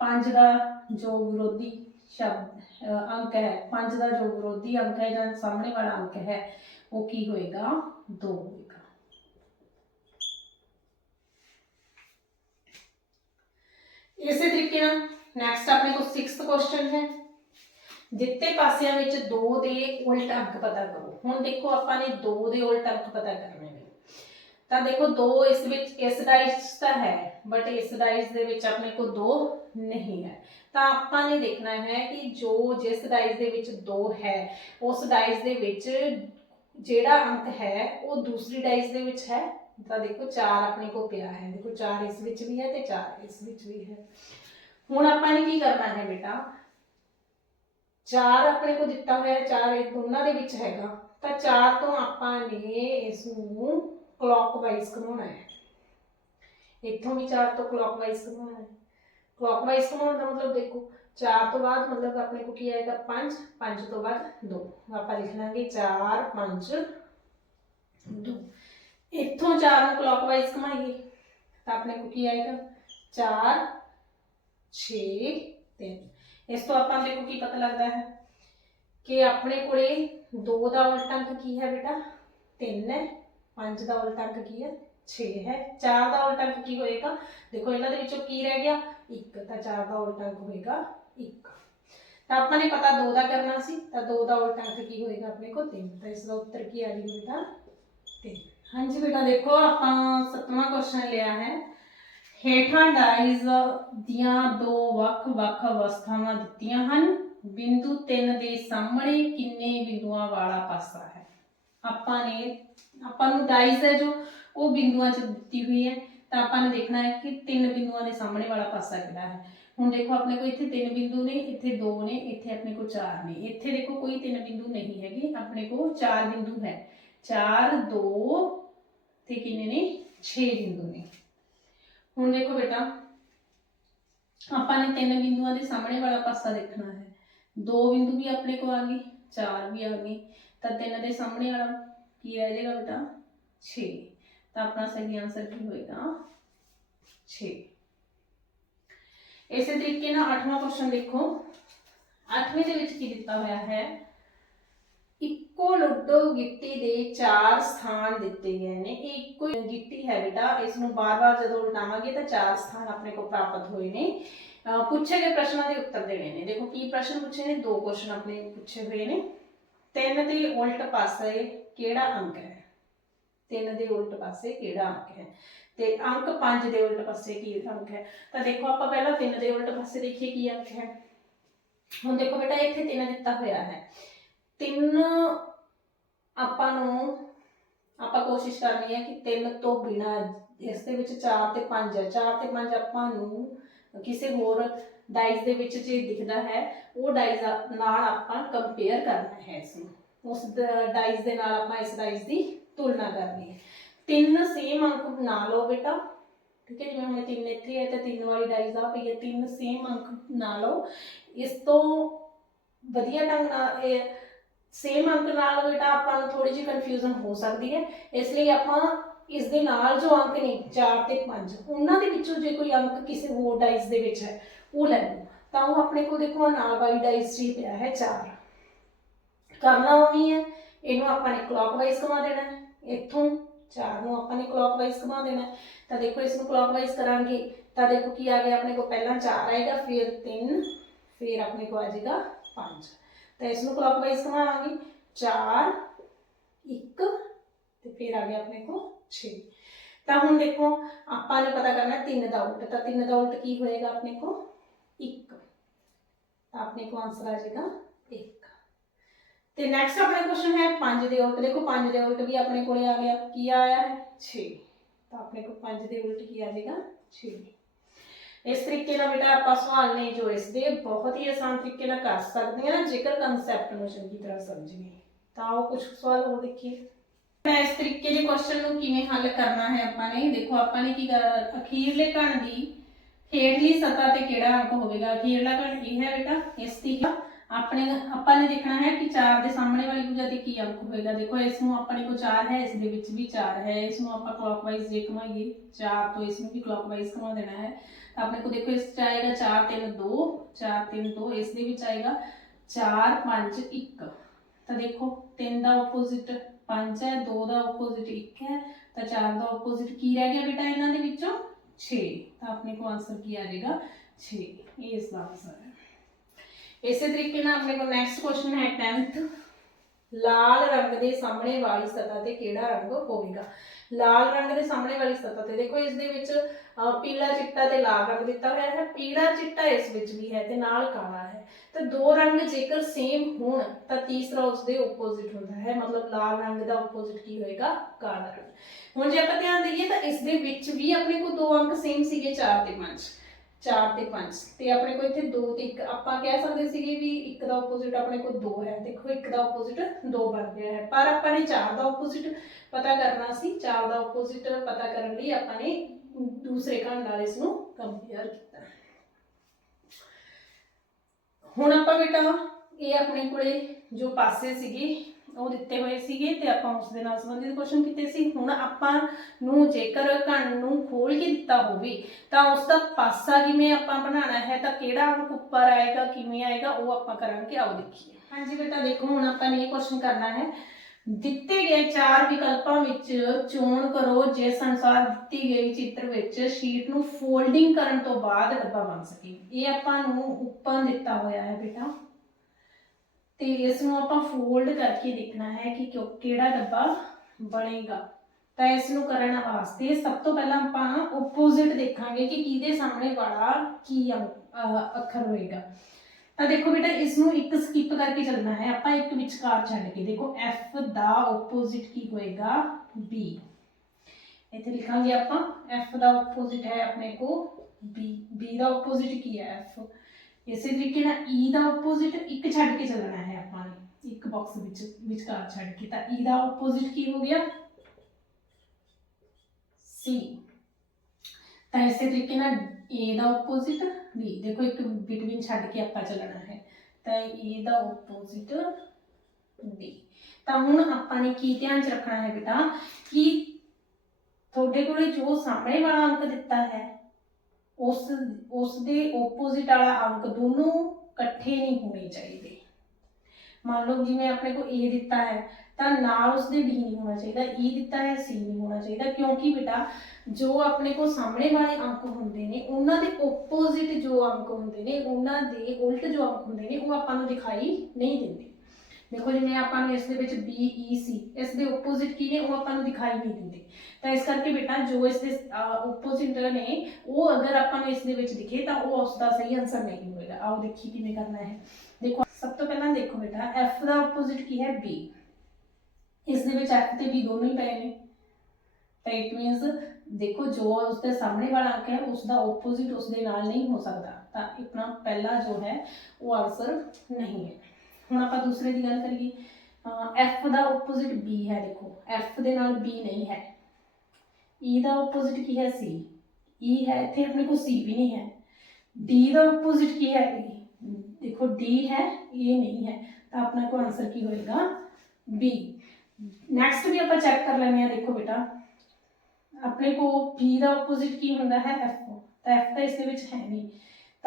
5 ਦਾ ਜੋ ਵਿਰੋਧੀ ਸ਼ਬਦ ਅ, ਅੰਕ ਹੈ 5 ਦਾ ਜੋ ਵਿਰੋਧੀ ਅੰਕ ਹੈ ਜਾਂ ਸਾਹਮਣੇ ਵਾਲਾ ਅੰਕ ਹੈ ਉਹ ਕੀ ਹੋਏਗਾ 2 ਹੋਏਗਾ ਇਸੇ ਤਰੀਕੇ ਨਾਲ ਨੈਕਸਟ ਆਪਣੇ ਕੋਲ 6th ਕੁਐਸਚਨ ਹੈ ਦਿੱਤੇ ਪਾਸਿਆਂ ਵਿੱਚ 2 ਦੇ ਉਲਟ ਅੰਕ ਪਤਾ ਕਰੋ ਹੁਣ ਦੇਖੋ ਆਪਾਂ ਨੇ 2 ਦੇ ਉਲਟ ਅੰਕ ਪਤਾ ਕਰਨੇ ਨੇ ਤਾਂ ਦੇਖੋ 2 ਇਸ ਵਿੱਚ ਇਸ ਡਾਈਸ ਤਾਂ ਹੈ ਬਟ ਇਸ ਡਾਈਸ ਦੇ ਵਿੱਚ ਆਪਣੇ ਕੋਲ ਦੋ ਨਹੀਂ ਹੈ। ਤਾਂ ਆਪਾਂ ਨੇ ਦੇਖਣਾ ਹੈ ਕਿ ਜੋ ਜਿਸ ਡਾਈਸ ਦੇ ਵਿੱਚ ਦੋ ਹੈ, ਉਸ ਡਾਈਸ ਦੇ ਵਿੱਚ ਜਿਹੜਾ ਅੰਕ ਹੈ, ਉਹ ਦੂਸਰੀ ਡਾਈਸ ਦੇ ਵਿੱਚ ਹੈ। ਤਾਂ ਦੇਖੋ 4 ਆਪਣੇ ਕੋਲ ਪਿਆ ਹੈ। ਦੇਖੋ 4 ਇਸ ਵਿੱਚ ਵੀ ਹੈ ਤੇ 4 ਇਸ ਵਿੱਚ ਵੀ ਹੈ। ਹੁਣ ਆਪਾਂ ਨੇ ਕੀ ਕਰਨਾ ਹੈ ਬੇਟਾ? 4 ਆਪਣੇ ਕੋਲ ਦਿੱਤਾ ਹੋਇਆ 4 ਇਹ ਦੋਨਾਂ ਦੇ ਵਿੱਚ ਹੈਗਾ। ਤਾਂ 4 ਤੋਂ ਆਪਾਂ ਨੇ ਇਸ ਨੂੰ ਕਲੌਕਵਾਈਜ਼ ਘੁਮਾਉਣਾ ਹੈ। ਇੱਥੋਂ ਵੀ 4 ਤੋਂ ਕਲੌਕਵਾਈਜ਼ ਘੁਮਾਉਣਾ ਹੈ। ਕਲੌਕਵਾਈਜ਼ ਘੁਮਾਉਣ ਦਾ ਮਤਲਬ ਦੇਖੋ 4 ਤੋਂ ਬਾਅਦ ਮਤਲਬ ਆਪਣੇ ਕੋਲ ਕੀ ਆਏਗਾ? 5 5 ਤੋਂ ਬਾਅਦ 2 ਆਪਾਂ ਲਿਖ ਲਾਂਗੇ 4 5 2 ਇੱਥੋਂ 4 ਨੂੰ ਕਲੌਕਵਾਈਜ਼ ਘੁਮਾਈਏ, ਤਾਂ ਆਪਣੇ ਕੋਲ ਕੀ ਆਏਗਾ? 4 6 3 ਇਸ ਤੋਂ ਆਪਾਂ ਦੇਖੋ ਕੀ ਪਤਾ ਲੱਗਦਾ ਹੈ ਕਿ ਆਪਣੇ ਕੋਲੇ 2 ਦਾ ਉਲਟ ਅੰਕ ਕੀ ਹੈ ਬੇਟਾ? 3 ਹੈ। 5 ਦਾ ਉਲਟ ਅੰਕ ਕੀ ਹੈ? 6 ਹੈ। 4 ਦਾ ਉਲਟ ਅੰਕ ਕੀ ਹੋਏਗਾ? ਦੇਖੋ ਇਹਨਾਂ ਦੇ ਵਿੱਚੋਂ ਕੀ ਰਹਿ ਗਿਆ? 1 ਤਾਂ 4 ਦਾ ਉਲਟ ਅੰਕ ਹੋਏਗਾ 1 ਤਾਂ ਆਪਾਂ ਨੇ ਪਤਾ 2 ਦਾ ਕਰਨਾ ਸੀ। ਤਾਂ 2 ਦਾ ਉਲਟ ਅੰਕ ਕੀ ਹੋਏਗਾ ਆਪਣੇ ਕੋਲ? 3 ਤਾਂ ਇਸ ਦਾ ਉੱਤਰ ਕੀ ਆ ਜਾਏਗਾ ਬੇਟਾ? 3 ਹਾਂਜੀ ਬੇਟਾ, ਦੇਖੋ ਆਪਾਂ ਸੱਤਵਾਂ ਕੁਐਸਚਨ ਲਿਆ ਹੈ। ਹੇਠਾਂ ਡਾਈਜ਼ ਦੀਆਂ ਦੋ ਵੱਖ-ਵੱਖ ਅਵਸਥਾਵਾਂ ਦਿੱਤੀਆਂ ਹਨ। ਬਿੰਦੂ 3 ਦੇ ਸਾਹਮਣੇ ਕਿੰਨੇ ਬਿੰਦੂਆਂ ਵਾਲਾ ਪਾਸਾ ਹੈ? ਆਪਾਂ ਨੇ, ਆਪਾਂ ਨੂੰ ਡਾਈਜ਼ ਹੈ ਜੋ ਉਹ ਬਿੰਦੂਆਂ 'ਚ ਦਿੱਤੀ ਹੋਈ ਹੈ। ਤਾਂ ਆਪਾਂ ਨੇ ਦੇਖਣਾ ਹੈ ਕਿ ਤਿੰਨ ਬਿੰਦੂਆਂ ਦੇ ਸਾਹਮਣੇ ਵਾਲਾ ਪਾਸਾ ਕਿਹੜਾ ਹੈ। ਹੁਣ ਦੇਖੋ, ਆਪਣੇ ਕੋਲ ਇੱਥੇ ਤਿੰਨ ਬਿੰਦੂ ਨੇ, ਇੱਥੇ ਦੋ ਨੇ, ਇੱਥੇ ਆਪਣੇ ਕੋਲ ਚਾਰ ਨੇ। ਇੱਥੇ ਦੇਖੋ, ਕੋਈ ਤਿੰਨ ਬਿੰਦੂ ਨਹੀਂ ਹੈਗੇ, ਆਪਣੇ ਕੋਲ ਚਾਰ ਬਿੰਦੂ ਹੈ। 4 2 ਤੇ ਕਿੰਨੇ ਨੇ? 6 ਬਿੰਦੂ ਨੇ। ਹੁਣ ਦੇਖੋ ਬੇਟਾ, ਆਪਾਂ ਨੇ ਤਿੰਨ ਬਿੰਦੂਆਂ ਦੇ ਸਾਹਮਣੇ ਵਾਲਾ ਪਾਸਾ ਦੇਖਣਾ ਹੈ। ਦੋ ਬਿੰਦੂ ਵੀ ਆਪਣੇ ਕੋਲ ਆ ਗਏ, ਚਾਰ ਵੀ ਆ ਗਏ। ਤਾਂ ਤਿੰਨ ਦੇ ਸਾਹਮਣੇ ਵਾਲਾ ਕੀ ਰਹਿ ਜਾਏਗਾ ਬੇਟਾ? 6 ਤਾਂ ਆਪਣਾ ਸਹੀ ਆਨਸਰ ਕੀ ਹੋਏਗਾ? 6 ਇਸੇ ਤਰੀਕੇ ਨਾਲ 8ਵਾਂ ਕੁਐਸਚਨ ਦੇਖੋ। 8ਵੇਂ ਦੇ ਵਿੱਚ ਕੀ ਦਿੱਤਾ ਹੋਇਆ ਹੈ? ਇੱਕੋ ਲੁੱਡੋ ਗਿੱਟੀ ਦੇ ਚਾਰ ਸਥਾਨ ਦਿੱਤੇ ਗਏ ਨੇ। ਇਹ ਇੱਕੋ ਗਿੱਟੀ ਹੈ ਬੇਟਾ। ਇਸ ਨੂੰ ਬਾਰ-ਬਾਰ ਜਦੋਂ ਉਲਟਾਵਾਂਗੇ ਤਾਂ ਚਾਰ ਸਥਾਨ ਆਪਣੇ ਕੋਲ ਪ੍ਰਾਪਤ ਹੋਏ ਨੇ। ਅਹ ਪੁੱਛੇ ਗਏ ਪ੍ਰਸ਼ਨਾਂ ਦੇ ਉੱਤਰ ਦੇਣੇ ਨੇ। ਦੇਖੋ ਕੀ ਪ੍ਰਸ਼ਨ ਪੁੱਛੇ ਨੇ? ਦੋ ਕੁਐਸਚਨ ਆਪਣੇ ਪੁੱਛੇ ਹੋਏ ਨੇ। ਤਿੰਨ ਦੇ ਉਲਟ ਪਾਸੇ ਕਿਹੜਾ ਅੰਕ ਹੈ? ਤਿੰਨ ਦੇ ਉਲਟ ਪਾਸੇ ਕਿਹੜਾ ਅੰਕ ਹੈ? ਤੇ ਅੰਕ 5 ਦੇ ਉਲਟ ਪਾਸੇ ਕੀ ਅੰਕ ਹੈ? ਤਾਂ ਦੇਖੋ ਆਪਾਂ ਪਹਿਲਾਂ ਤਿੰਨ ਦੇ ਉਲਟ ਪਾਸੇ ਦੇਖੀਏ ਕੀ ਅੰਕ ਹੈ। ਹੁਣ ਦੇਖੋ ਬੇਟਾ, ਇੱਥੇ ਤਿੰਨ ਦਿੱਤਾ ਹੋਇਆ ਹੈ। ਤਿੰਨ ਆਪਾਂ ਨੂੰ, ਆਪਾਂ ਕੋਸ਼ਿਸ਼ ਕਰਨੀ ਹੈ ਕਿ ਤਿੰਨ ਤੋਂ ਬਿਨਾ ਇਸ ਦੇ ਵਿੱਚ 4 ਤੇ 5 ਹੈ। 4 ਤੇ 5 ਆਪਾਂ ਨੂੰ ਕਿਸੇ ਹੋਰ ਡਾਈਸ ਦੇ ਵਿੱਚ ਜੇ ਦਿਖਦਾ ਹੈ, ਉਹ ਡਾਈਸ ਨਾਲ ਆਪਾਂ ਕੰਪੇਅਰ ਕਰਨਾ ਹੈ ਇਸ ਨੂੰ। ਉਸ ਡਾਈਸ ਦੇ ਨਾਲ ਆਪਾਂ ਇਸ ਡਾਈਸ ਦੀ ਤੁਲਨਾ ਕਰਨੀ ਹੈ। ਤਿੰਨ ਸੇਮ ਅੰਕ ਨਾ ਲਓ ਬੇਟਾ। ਠੀਕ ਹੈ, ਜਿਵੇਂ ਹੁਣ ਤਿੰਨ ਇੱਥੇ ਹੈ ਤੇ ਤਿੰਨ ਵਾਲੀ ਡਾਈਸ ਆ ਪਈ ਹੈ। ਤਿੰਨ ਸੇਮ ਅੰਕ ਨਾ ਲਓ। ਇਸ ਤੋਂ ਵਧੀਆ ਢੰਗ ਨਾਲ ਇਹ ਸੇਮ ਅੰਕ ਨਾਲ ਬੇਟਾ ਆਪਾਂ ਨੂੰ ਥੋੜੀ ਜਿਹੀ ਕਨਫਿਊਜ਼ਨ ਹੋ ਸਕਦੀ ਹੈ। ਇਸ ਲਈ ਆਪਾਂ ਇਸ ਦੇ ਨਾਲ ਜੋ ਅੰਕ ਨੇ 4 ਤੇ 5 ਉਹਨਾਂ ਦੇ ਵਿੱਚੋਂ ਜੇ ਕੋਈ ਅੰਕ ਕਿਸੇ ਹੋਰ ਡਾਈਸ ਦੇ ਵਿੱਚ ਹੈ, ਉਹ ਲੈ ਲਓ। ਤਾਂ ਉਹ ਆਪਣੇ ਕੋਲ ਦੇਖੋ ਨਾਲ ਵਾਲੀ ਡਾਈਸ 'ਚ ਪਿਆ ਹੈ 4 ਕਰਨਾ ਉਵੇਂ ਹੈ। ਇਹਨੂੰ ਆਪਾਂ ਨੇ ਕਲੌਕਵਾਈਜ਼ ਘੁਮਾ ਦੇਣਾ ਹੈ। ਇੱਥੋਂ 4 ਨੂੰ ਆਪਾਂ ਨੇ ਕਲੌਕਵਾਈਜ਼ ਘੁਮਾ ਦੇਣਾ ਹੈ। ਤਾਂ ਦੇਖੋ ਇਸ ਨੂੰ ਕਲੌਕਵਾਈਜ਼ ਕਰਾਂਗੇ। ਤਾਂ ਦੇਖੋ ਕੀ ਆ ਗਿਆ, ਆਪਣੇ ਕੋਲ ਪਹਿਲਾਂ 4 ਆਏਗਾ, ਫਿਰ 3 ਫਿਰ ਆਪਣੇ ਕੋਲ ਆ ਜਾਏਗਾ 5 ਤਾਂ ਇਸ ਨੂੰ ਕਲੌਕਵਾਈਜ਼ ਘੁਮਾਵਾਂਗੇ। 4 1 ਤੇ ਫਿਰ ਆ ਗਿਆ ਆਪਣੇ ਕੋਲ 6 ਤਾਂ ਹੁਣ ਦੇਖੋ, ਆਪਾਂ ਨੇ ਪਤਾ ਕਰਨਾ ਤਿੰਨ ਦਾ ਉਲਟ। ਤਾਂ ਤਿੰਨ ਦਾ ਉਲਟ ਕੀ ਹੋਏਗਾ ਆਪਣੇ ਕੋਲ? 1 ਤਾਂ ਆਪਣੇ ਕੋਲ ਆਨਸਰ ਆ ਜਾਏਗਾ 1 ਤੇ ਨੈਕਸਟ ਆਪਣਾ ਕੁਐਸਚਨ ਹੈ 5 ਦੇ ਉਲਟ। ਦੇਖੋ 5 ਦੇ ਉਲਟ ਵੀ ਆਪਣੇ ਕੋਲੇ ਆ ਗਿਆ। ਕੀ ਆਇਆ ਹੈ? 6 ਤਾਂ ਆਪਣੇ ਕੋ 5 ਦੇ ਉਲਟ ਕੀ ਆ ਜਾਏਗਾ? 6 ਇਸ ਤਰੀਕੇ ਨਾਲ ਬੇਟਾ ਆਪਾਂ ਸਵਾਲ ਨੇ ਜੋ ਇਸ ਦੇ ਬਹੁਤ ਹੀ ਆਸਾਨ ਤਰੀਕੇ ਨਾਲ ਕਰ ਸਕਦੇ ਹਾਂ, ਜੇਕਰ ਕਨਸੈਪਟ ਨੂੰ ਚੰਗੀ ਤਰ੍ਹਾਂ ਸਮਝੀਏ। ਤਾਂ ਉਹ ਕੁਝ ਸਵਾਲ ਹੋਰ ਦੇਖੀਏ। ਮੈਂ ਇਸ ਤਰੀਕੇ ਦੇ ਕੁਐਸਚਨ ਨੂੰ ਕਿਵੇਂ ਹੱਲ ਕਰਨਾ ਹੈ ਆਪਾਂ ਨੇ? ਦੇਖੋ ਆਪਾਂ ਨੇ ਕੀ ਕਰ, ਅਖੀਰਲੇ ਘਣ ਦੀ ਹੇਠਲੀ ਸਤ੍ਹਾ ਤੇ ਕਿਹੜਾ ਅੰਕ ਹੋਵੇਗਾ? ਅਖੀਰਲਾ ਘਣ ਕੀ ਹੈ ਬੇਟਾ, ਇਸ ਦੀ ਆਪਣੇ ਆਪਾਂ ਨੇ ਦੇਖਣਾ ਹੈ ਕਿ 4 ਦੇ ਸਾਹਮਣੇ ਵਾਲੀ ਭੁਜਾ ਤੇ ਕੀ ਅੰਕ ਹੋਵੇਗਾ ਦੇਖੋ, ਇਸ ਨੂੰ ਆਪਣੇ ਕੋਲ 4 ਹੈ, ਇਸ ਦੇ ਵਿੱਚ ਵੀ 4 ਹੈ। ਇਸ ਨੂੰ ਆਪਾਂ ਕਲੌਕਵਾਈਜ਼ ਜੇ ਘੁਮਾਈਏ 4 ਤੋਂ ਇਸ ਨੂੰ ਵੀ ਕਲੌਕਵਾਈਜ਼ ਘੁਮਾ ਦੇਣਾ ਹੈ। ਤਾਂ ਆਪਣੇ ਕੋਲ ਦੇਖੋ, ਇਸ ਚ ਆਏਗਾ 4 3 2 4 3 2 ਇਸ ਦੇ ਵਿੱਚ ਆਏਗਾ 4 5 1 ਤਾਂ ਦੇਖੋ 3 ਦਾ ਆਪੋਜ਼ਿਟ 5 ਹੈ 2 ਦਾ ਆਪੋਜ਼ਿਟ 1 ਹੈ। ਤਾਂ 4 ਦਾ ਆਪੋਜ਼ਿਟ ਕੀ ਰਹਿ ਗਿਆ ਬੇਟਾ ਇਹਨਾਂ ਦੇ ਵਿੱਚੋਂ? 6 ਤਾਂ ਆਪਣੇ ਕੋਲ ਆਨਸਰ ਕੀ ਆ ਜਾਏਗਾ? 6 ਇਹ ਇਸ ਦਾ ਆਨਸਰ ਹੈ। ਇਸੇ ਤਰੀਕੇ ਨਾਲ ਆਪਣੇ ਕੋਲ ਨੈਕਸਟ ਕੁਐਸਚਨ ਹੈ 10th ਲਾਲ ਰੰਗ ਦੇ ਸਾਹਮਣੇ ਵਾਲੀ ਸਤ੍ਹਾ ਤੇ ਕਿਹੜਾ ਰੰਗ ਹੋਵੇਗਾ? ਲਾਲ ਰੰਗ ਦੇ ਸਾਹਮਣੇ ਵਾਲੀ ਸਤ੍ਹਾ ਤੇ ਦੇਖੋ, ਇਸ ਦੇ ਵਿੱਚ ਪੀਲਾ ਚਿੱਟਾ ਤੇ ਲਾਲ ਰੰਗ ਦਿੱਤਾ ਹੋਇਆ ਹੈ। ਪੀਲਾ ਚਿੱਟਾ ਇਸ ਵਿੱਚ ਵੀ ਹੈ ਤੇ ਨਾਲ ਕਾਲਾ ਹੈ। ਤਾਂ ਦੋ ਰੰਗ ਜੇਕਰ ਸੇਮ ਹੋਣ, ਤਾਂ ਤੀਸਰਾ ਉਸ ਦੇ ਆਪੋਜ਼ਿਟ ਹੁੰਦਾ ਹੈ। ਮਤਲਬ ਲਾਲ ਰੰਗ ਦਾ ਆਪੋਜ਼ਿਟ ਕੀ ਹੋਏਗਾ? ਕਾਲਾ ਰੰਗ। ਹੁਣ ਜੇ ਆਪਾਂ ਧਿਆਨ ਦੇਈਏ, ਤਾਂ ਇਸ ਦੇ ਵਿੱਚ ਵੀ ਆਪਣੇ ਕੋਲ ਦੋ ਅੰਕ ਸੇਮ ਸੀਗੇ 4 ਤੇ 5 4 ਤੇ 5 ਤੇ ਆਪਣੇ ਕੋਲ ਇੱਥੇ 2 ਤੇ 1 ਆਪਾਂ ਕਹਿ ਸਕਦੇ ਸੀਗੇ ਵੀ 1 ਦਾ ਆਪੋਜ਼ਿਟ ਆਪਣੇ ਕੋਲ 2 ਹੈ। ਦੇਖੋ 1 ਦਾ ਆਪੋਜ਼ਿਟ 2 ਬਣ ਗਿਆ ਹੈ। ਪਰ ਆਪਾਂ ਨੇ 4 ਦਾ ਆਪੋਜ਼ਿਟ ਪਤਾ ਕਰਨਾ ਸੀ। 4 ਦਾ ਆਪੋਜ਼ਿਟ ਪਤਾ ਕਰਨ ਲਈ ਆਪਾਂ ਨੇ ਦੂਸਰੇ ਘਣ ਨਾਲ ਇਸ ਨੂੰ ਕੰਪੇਅਰ ਕੀਤਾ। ਹੁਣ ਆਪਾਂ ਬੇਟਾ, ਇਹ ਆਪਣੇ ਕੋਲੇ ਜੋ ਪਾਸੇ ਸੀਗੇ ਉਹ ਦਿੱਤੇ ਹੋਏ ਸੀਗੇ ਤੇ ਆਪਾਂ ਉਸ ਦੇ ਨਾਲ ਸੰਬੰਧਿਤ ਕੁਐਸਚਨ ਕੀਤੇ ਸੀ। ਹੁਣ ਆਪਾਂ ਨੂੰ ਜੇਕਰ ਘਣ ਨੂੰ ਖੋਲ ਕੇ ਦਿੱਤਾ ਹੋਵੇ, ਤਾਂ ਉਸ ਦਾ ਪਾਸਾ ਕਿਵੇਂ ਆਪਾਂ ਬਣਾਉਣਾ ਹੈ, ਤਾਂ ਕਿਹੜਾ ਅੰਕ ਉੱਪਰ ਆਏਗਾ, ਕਿਵੇਂ ਆਏਗਾ, ਉਹ ਆਪਾਂ ਕਰਾਂਗੇ। ਆਓ ਦੇਖੀਏ। ਹਾਂਜੀ ਬੇਟਾ, ਦੇਖੋ, ਹੁਣ ਆਪਾਂ ਨੇ ਇਹ ਕੁਐਸਚਨ ਕਰਨਾ ਹੈ। ਦਿੱਤੇ ਗਏ ਚਾਰ ਵਿਕਲਪਾਂ ਵਿੱਚ ਚੋਣ ਕਰੋ ਜਿਸ ਅਨੁਸਾਰ ਦਿੱਤੀ ਗਈ ਚਿੱਤਰ ਵਿੱਚ ਸ਼ੀਟ ਨੂੰ ਫੋਲਡਿੰਗ ਕਰਨ ਤੋਂ ਬਾਅਦ ਡੱਬਾ ਬਣ ਸਕੇ। ਇਹ ਆਪਾਂ ਨੂੰ ਉੱਪਰ ਦਿੱਤਾ ਹੋਇਆ ਹੈ ਬੇਟਾ। ਤੇ ਇਸ ਨੂੰ ਆਪਾਂ ਫੋਲਡ ਕਰਕੇ ਦੇਖਣਾ ਹੈ ਕਿ ਕਿਉਂ- ਕਿਹੜਾ ਡੱਬਾ ਬਣੇਗਾ। ਤਾਂ ਇਸ ਨੂੰ ਕਰਨ ਵਾਸਤੇ ਸਭ ਤੋਂ ਪਹਿਲਾਂ ਆਪਾਂ ਆਪੋਜ਼ਿਟ ਦੇਖਾਂਗੇ ਕਿ ਕਿਹਦੇ ਸਾਹਮਣੇ ਵਾਲਾ ਕੀ ਅੱਖਰ ਹੋਏਗਾ। ਤਾਂ ਦੇਖੋ ਬੇਟਾ ਇਸ ਨੂੰ ਇੱਕ ਸਕਿਪ ਕਰਕੇ ਚੱਲਣਾ ਹੈ। ਆਪਾਂ ਇੱਕ ਵਿਚਕਾਰ ਛੱਡ ਕੇ ਦੇਖੋ, F ਦਾ ਓਪੋਜਿਟ ਕੀ ਹੋਏਗਾ? B ਇੱਥੇ ਲਿਖਾਂਗੇ ਆਪਾਂ, F ਦਾ ਓਪੋਜਿਟ ਹੈ ਆਪਣੇ ਕੋ B B ਦਾ ਓਪੋਜਿਟ ਕੀ ਹੈ F? ਇਸੇ ਤਰੀਕੇ ਨਾਲ E ਦਾ ਆਪੋਜ਼ਿਟ ਇੱਕ ਛੱਡ ਕੇ ਚੱਲਣਾ ਹੈ ਆਪਾਂ ਨੇ ਇੱਕ ਬਾਕਸ ਵਿੱਚ ਵਿਚਕਾਰ ਛੱਡ ਕੇ ਤਾਂ E ਦਾ ਆਪੋਜ਼ਿਟ ਕੀ ਹੋ ਗਿਆ C ਤਾਂ ਇਸੇ ਤਰੀਕੇ ਨਾਲ A ਦਾ ਆਪੋਜ਼ਿਟ B ਦੇਖੋ ਇੱਕ ਬਿਟਵੀਨ ਛੱਡ ਕੇ ਆਪਾਂ ਚੱਲਣਾ ਹੈ ਤਾਂ A ਦਾ ਆਪੋਜ਼ਿਟ D ਤਾਂ ਹੁਣ ਆਪਾਂ ਨੇ ਕੀ ਧਿਆਨ ਚ ਰੱਖਣਾ ਹੈ ਬੇਟਾ ਕਿ ਤੁਹਾਡੇ ਕੋਲੇ ਜੋ ਸਾਹਮਣੇ ਵਾਲਾ ਅੰਕ ਦਿੱਤਾ ਹੈ ਉਸ ਉਸ ਦੇ ਆਪੋਜ਼ਿਟ ਵਾਲਾ ਅੰਕ ਦੋਨੋਂ ਇਕੱਠੇ ਨਹੀਂ ਹੋਣੇ ਚਾਹੀਦੇ। ਮੰਨ ਲਓ ਜਿਵੇਂ ਆਪਣੇ ਕੋਲ A ਦਿੱਤਾ ਹੈ, ਤਾਂ ਨਾਲ ਉਸ ਦੇ D ਨਹੀਂ ਹੋਣਾ ਚਾਹੀਦਾ E ਦਿੱਤਾ ਹੈ, C ਨਹੀਂ ਹੋਣਾ ਚਾਹੀਦਾ, ਕਿਉਂਕਿ ਬੇਟਾ ਜੋ ਆਪਣੇ ਕੋਲ ਸਾਹਮਣੇ ਵਾਲੇ ਅੰਕ ਹੁੰਦੇ ਨੇ, ਉਹਨਾਂ ਦੇ ਆਪੋਜ਼ਿਟ ਜੋ ਅੰਕ ਹੁੰਦੇ ਨੇ, ਉਹਨਾਂ ਦੇ ਉਲਟ ਜੋ ਅੰਕ ਹੁੰਦੇ ਨੇ, ਉਹ ਆਪਾਂ ਨੂੰ ਦਿਖਾਈ ਨਹੀਂ ਦਿੰਦੇ। ਦੇਖੋ ਜਿਵੇਂ ਆਪਾਂ ਨੂੰ ਇਸ ਦੇ ਵਿੱਚ B E C, ਇਸ ਦੇ ਆਪੋਜ਼ਿਟ ਕੀ ਨੇ, ਉਹ ਆਪਾਂ ਨੂੰ ਦਿਖਾਈ ਨਹੀਂ ਦਿੰਦੇ। ਤਾਂ ਇਸ ਕਰਕੇ ਬੇਟਾ, ਜੋ ਇਸ ਦੇ ਆਪੋਜ਼ਿਟ ਨੇ, ਉਹ ਅਗਰ ਆਪਾਂ ਨੂੰ ਇਸ ਦੇ ਵਿੱਚ ਦਿਖੇ, ਤਾਂ ਉਹ ਉਸ ਦਾ ਸਹੀ ਆਨਸਰ ਨਹੀਂ ਹੋਏਗਾ। ਆਓ ਦੇਖੀ ਕਿਵੇਂ ਕਰਨਾ ਹੈ। ਦੇਖੋ, ਸਭ ਤੋਂ ਪਹਿਲਾਂ ਦੇਖੋ ਬੇਟਾ, F ਦਾ ਆਪੋਜ਼ਿਟ ਕੀ ਹੈ? B ਇਸ ਦੇ ਵਿੱਚ F ਤੇ B ਦੋਨੋਂ ਹੀ ਪਏ ਨੇ। ਤਾਂ ਇਟ ਮੀਨਸ ਦੇਖੋ, ਜੋ ਉਸ ਦੇ ਸਾਹਮਣੇ ਵਾਲਾ ਅੰਕ ਹੈ ਉਸ ਦਾ ਆਪੋਜ਼ਿਟ ਉਸ ਦੇ ਨਾਲ ਨਹੀਂ ਹੋ ਸਕਦਾ। ਤਾਂ ਆਪਣਾ ਪਹਿਲਾ ਜੋ ਹੈ, ਉਹ ਆਨਸਰ ਨਹੀਂ ਹੈ। ਹੁਣ ਆਪਾਂ ਦੂਸਰੇ ਦੀ ਗੱਲ ਕਰੀਏ F ਦਾ ਆਪੋਜ਼ਿਟ B ਹੈ ਦੇਖੋ, F ਦੇ ਨਾਲ B ਨਹੀਂ ਹੈ। E ਦਾ ਆਪੋਜ਼ਿਟ ਕੀ ਹੈ? C. E ਹੈ, ਇੱਥੇ ਆਪਣੇ ਕੋਲ C ਵੀ ਨਹੀਂ ਹੈ। D ਦਾ ਆਪੋਜ਼ਿਟ ਕੀ ਹੈ? E ਦੇਖੋ, D ਹੈ E ਨਹੀਂ ਹੈ, ਤਾਂ ਆਪਣਾ ਕੋ ਆਨਸਰ ਕੀ ਹੋਏਗਾ? B. ਨੈਕਸਟ ਵੀ ਆਪਾਂ ਚੈੱਕ ਕਰ ਲੈਂਦੇ ਆ ਦੇਖੋ ਬੇਟਾ। ਆਪਣੇ ਕੋ B ਦਾ ਆਪੋਜ਼ਿਟ ਕੀ ਹੁੰਦਾ ਹੈ? F. ਤਾਂ F ਤਾਂ ਇਸ ਦੇ ਵਿੱਚ ਹੈ ਨਹੀਂ।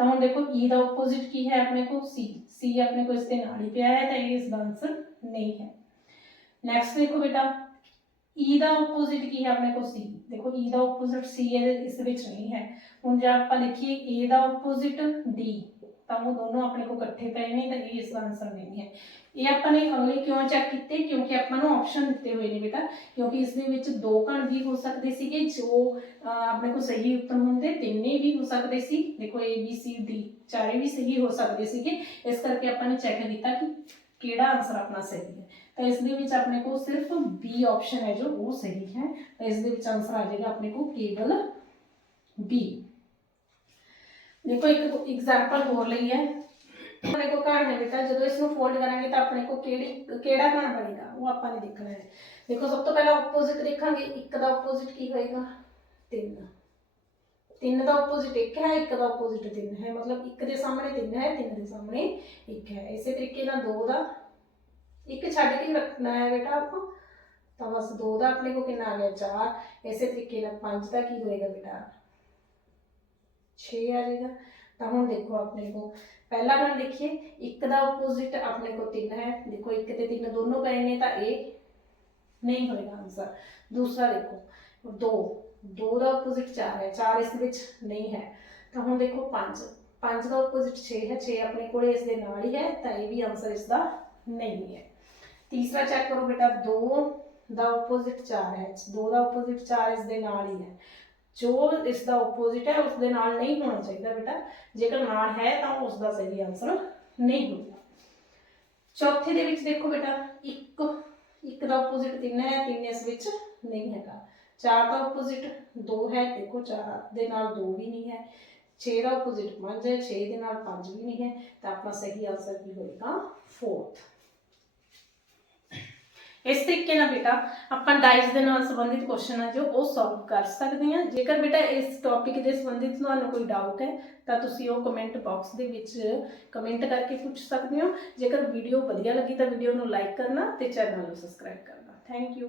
ਤਾਂ ਹੁਣ ਦੇਖੋ E ਦਾ ਆਪੋਜ਼ਿਟ ਕੀ ਹੈ? ਆਪਣੇ ਕੋਲ C C ਆਪਣੇ ਕੋਲ ਇਸ ਦੇ ਨਾਲ ਹੀ ਪਿਆ ਹੈ, ਤਾਂ ਇਹ ਇਸ ਦਾ ਆਨਸਰ ਨਹੀਂ ਹੈ। ਨੈਕਸਟ ਦੇਖੋ ਬੇਟਾ E ਦਾ ਆਪੋਜ਼ਿਟ ਕੀ ਹੈ ਆਪਣੇ ਕੋਲ C? ਦੇਖੋ E ਦਾ ਆਪੋਜ਼ਿਟ C ਹੈ ਇਸ ਵਿੱਚ ਨਹੀਂ ਹੈ। ਹੁਣ ਜੇ ਆਪਾਂ ਲਿਖੀਏ A ਦਾ ਆਪੋਜ਼ਿਟ D ਤਾਂ ਉਹ ਦੋਨੋਂ ਆਪਣੇ ਕੋਲ ਇਕੱਠੇ ਪਏ ਨੇ ਤਾਂ ਇਹ ਇਸ ਦਾ ਆਨਸਰ ਨਹੀਂ ਹੈ। ਇਹ ਆਪਾਂ ਨੇ ਅਗਲੇ ਕਿਉਂ ਚੈੱਕ ਕੀਤੇ? ਕਿਉਂਕਿ ਆਪਾਂ ਨੂੰ ਆਪਸ਼ਨ ਦਿੱਤੇ ਹੋਏ ਨੇ ਬੇਟਾ। ਕਿਉਂਕਿ ਇਸ ਦੇ ਵਿੱਚ ਦੋ ਘਣ ਵੀ ਹੋ ਸਕਦੇ ਸੀਗੇ ਜੋ ਅਹ, ਆਪਣੇ ਕੋਲ ਸਹੀ ਉੱਤਰ ਹੁੰਦੇ ਤਿੰਨੇ ਵੀ ਹੋ ਸਕਦੇ ਸੀ। ਦੇਖੋ A B C D ਚਾਰੇ ਵੀ ਸਹੀ ਹੋ ਸਕਦੇ ਸੀਗੇ। ਇਸ ਕਰਕੇ ਆਪਾਂ ਨੇ ਚੈੱਕ ਕੀਤਾ ਕਿ ਕਿਹੜਾ ਆਨਸਰ ਆਪਣਾ ਸਹੀ ਹੈ। ਤਾਂ ਇਸ ਦੇ ਵਿੱਚ ਆਪਣੇ ਕੋਲ ਸਿਰਫ B ਆਪਸ਼ਨ ਹੈ ਜੋ ਉਹ ਸਹੀ ਹੈ। ਤਾਂ ਇਸ ਦੇ ਵਿੱਚ ਆਨਸਰ ਆ ਜਾਏਗਾ ਆਪਣੇ ਕੋਲ ਕੇਵਲ B ਦੇਖੋ ਇੱਕ ਐਗਜ਼ਾਮਪਲ ਹੋਰ ਲਈ ਹੈ ਆਪਣੇ ਕੋਲ ਘਣ ਹੈ ਬੇਟਾ ਜਦੋਂ ਇਸ ਨੂੰ ਫੋਲਡ ਕਰਾਂਗੇ ਤਾਂ ਆਪਣੇ ਕੋਲ ਕਿਹੜੀ ਕਿਹੜਾ ਘਣ ਬਣੇਗਾ ਉਹ ਆਪਾਂ ਨੇ ਦੇਖਣਾ ਹੈ ਦੇਖੋ ਸਭ ਤੋਂ ਪਹਿਲਾਂ ਆਪੋਜ਼ਿਟ ਦੇਖਾਂਗੇ ਇੱਕ ਦਾ ਆਪੋਜ਼ਿਟ ਕੀ ਹੋਏਗਾ 3 ਤਿੰਨ ਦਾ ਆਪੋਜ਼ਿਟ ਇੱਕ ਹੈ ਇੱਕ ਦਾ ਆਪੋਜ਼ਿਟ ਤਿੰਨ ਹੈ ਮਤਲਬ ਇੱਕ ਦੇ ਸਾਹਮਣੇ ਤਿੰਨ ਹੈ ਤਿੰਨ ਦੇ ਸਾਹਮਣੇ ਇੱਕ ਹੈ ਇਸੇ ਤਰੀਕੇ ਨਾਲ ਦੋ ਦਾ ਇੱਕ ਛੱਡ ਕੇ ਰੱਖਣਾ ਹੈ ਬੇਟਾ ਆਪਾਂ ਤਾਂ ਬਸ ਦੋ ਦਾ ਆਪਣੇ ਕੋ ਕਿੰਨਾ ਆ ਗਿਆ 4 ਇਸੇ ਤਰੀਕੇ ਨਾਲ ਪੰਜ ਦਾ ਕੀ ਹੋਏਗਾ ਬੇਟਾ 6 ਆ ਜਾਏਗਾ ਤਾਂ ਹੁਣ ਦੇਖੋ ਆਪਣੇ ਕੋ ਪਹਿਲਾ ਗਣ ਦੇਖੀਏ ਇੱਕ ਦਾ ਆਪੋਜ਼ਿਟ ਆਪਣੇ ਕੋ 3 ਹੈ ਦੇਖੋ ਇੱਕ ਤੇ 3 ਦੋਨੋਂ ਪਏ ਨੇ ਤਾਂ ਇਹ ਨਹੀਂ ਹੋਏਗਾ ਆਨਸਰ ਦੂਸਰਾ ਦੇਖੋ 2 2 ਦਾ ਆਪੋਜ਼ਿਟ 4 ਹੈ 4 ਇਸ ਵਿੱਚ ਨਹੀਂ ਹੈ ਤਾਂ ਹੁਣ ਦੇਖੋ 5 5 ਦਾ ਆਪੋਜ਼ਿਟ 6 ਹੈ 6 ਆਪਣੇ ਕੋਲੇ ਇਸ ਦੇ ਨਾਲ ਹੀ ਹੈ ਤਾਂ ਇਹ ਵੀ ਆਨਸਰ ਇਸ ਦਾ ਨਹੀਂ ਹੈ ਤੀਸਰਾ ਚੈੱਕ ਕਰੋ ਬੇਟਾ 2 ਦਾ ਆਪੋਜ਼ਿਟ 4 ਹੈ 2 ਦਾ ਆਪੋਜ਼ਿਟ 4 ਇਸ ਦੇ ਨਾਲ ਹੀ ਹੈ ਜੋ ਇਸ ਦਾ ਆਪੋਜ਼ਿਟ ਹੈ ਉਸ ਦੇ ਨਾਲ ਨਹੀਂ ਹੋਣਾ ਚਾਹੀਦਾ ਬੇਟਾ। ਜੇਕਰ ਨਾਲ ਹੈ, ਤਾਂ ਉਸ ਦਾ ਸਹੀ ਆਨਸਰ ਨਹੀਂ ਹੋਊਗਾ। ਚੌਥੇ ਦੇ ਵਿੱਚ ਦੇਖੋ ਬੇਟਾ, ਇੱਕ ਇੱਕ ਦਾ ਆਪੋਜ਼ਿਟ 3 ਹੈ 3 ਇਸ ਵਿੱਚ ਨਹੀਂ ਹੈਗਾ। 4 ਦਾ ਆਪੋਜ਼ਿਟ 2 ਹੈ, ਦੇਖੋ 4 ਦੇ ਨਾਲ 2 ਵੀ ਨਹੀਂ ਹੈ। 6 ਦਾ ਆਪੋਜ਼ਿਟ 5 ਹੈ 6 ਦੇ ਨਾਲ 5 ਵੀ ਨਹੀਂ ਹੈ। ਤਾਂ ਆਪਣਾ ਸਹੀ ਆਨਸਰ ਕੀ ਹੋਏਗਾ? 4th ਇਸ ਤਰੀਕੇ ਨਾਲ ਬੇਟਾ ਆਪਾਂ ਡਾਈਸ ਦੇ ਨਾਲ ਸੰਬੰਧਿਤ ਕੁਐਸਚਨ ਆ ਜੋ ਉਹ ਸੋਲਵ ਕਰ ਸਕਦੇ ਹਾਂ। ਜੇਕਰ ਬੇਟਾ ਇਸ ਟੌਪਿਕ ਦੇ ਸੰਬੰਧਿਤ ਤੁਹਾਨੂੰ ਕੋਈ ਡਾਊਟ ਹੈ, ਤਾਂ ਤੁਸੀਂ ਉਹ ਕਮੈਂਟ ਬਾਕਸ ਦੇ ਵਿੱਚ ਕਮੈਂਟ ਕਰਕੇ ਪੁੱਛ ਸਕਦੇ ਹੋ। ਜੇਕਰ ਵੀਡੀਓ ਵਧੀਆ ਲੱਗੀ ਤਾਂ ਵੀਡੀਓ ਨੂੰ ਲਾਈਕ ਕਰਨਾ ਤੇ ਚੈਨਲ ਨੂੰ ਸਬਸਕ੍ਰਾਈਬ ਕਰਨਾ। Thank you